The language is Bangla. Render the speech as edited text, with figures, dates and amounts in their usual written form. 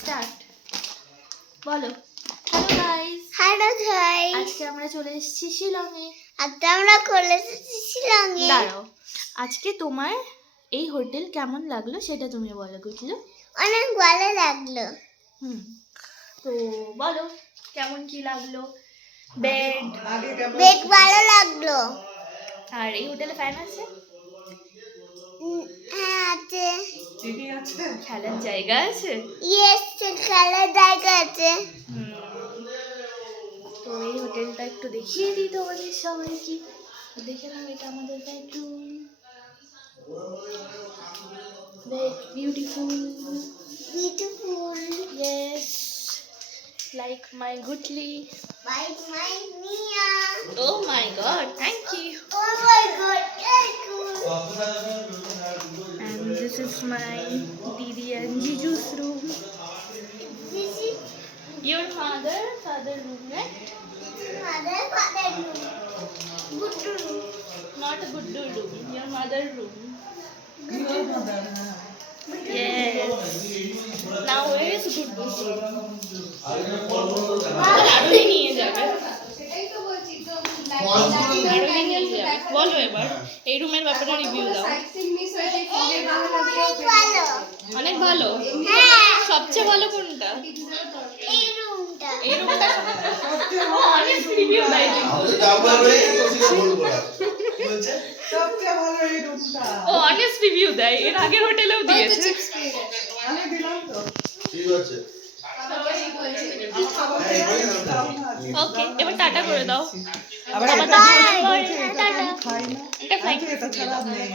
স্টার্ট বলো। হ্যালো গাইস, আজকে আমরা চলে এসেছি শিলংয়ে। দাঁড়াও, আজকে তোমার এই হোটেল কেমন লাগলো সেটা তুমি বলো গুটলু। অনেক ভালো লাগলো। তো বলো কেমন কি লাগলো। বেড ভালো লাগলো। আর এই হোটেলে ফ্যান আছে? হ্যাঁ আছে। টিভি আছে, খেলার জায়গা আছে? ইয়েস, খেলার জায়গা আছে। তো এই হোটেলটা একটু দেখিয়ে দিই তোমাদের সবাইকে। দেখে নাও, এটা আমাদের bedroom. Beautiful, yes, like my Gutli. Like my Mia. Oh my god, thank you. Oh my god, thank you. And this is my Didi and Jiju's room. This is Your father room, right? father room. Good room. Not a good room, your mother room. your mother, Yes. Now where is good room? আরোই নিয়ে যাবে, আরোই নিয়ে যাবে। বলো এবার এই রুমের ব্যাপারে রিভিউ দাও। অনেক ভালো। অনেক ভালো? হ্যাঁ, সবচেয়ে ভালো কোনটা? এই রুমটা। এই রুমটা অনেক রিভিউ দেয়। সবচেয়ে ভালো এই রুমটা। ও অনেস্ট রিভিউ দেয়, এর আগের হোটেলেও দিয়েছে। আমি দিলাম তো। ঠিক আছে। ওকে, এবার টাটা করে দাও। আবার আবার এটা টাটা। বলছে, এটা আমি খাই না। এটা খাই। এটা ছাড়া নেই।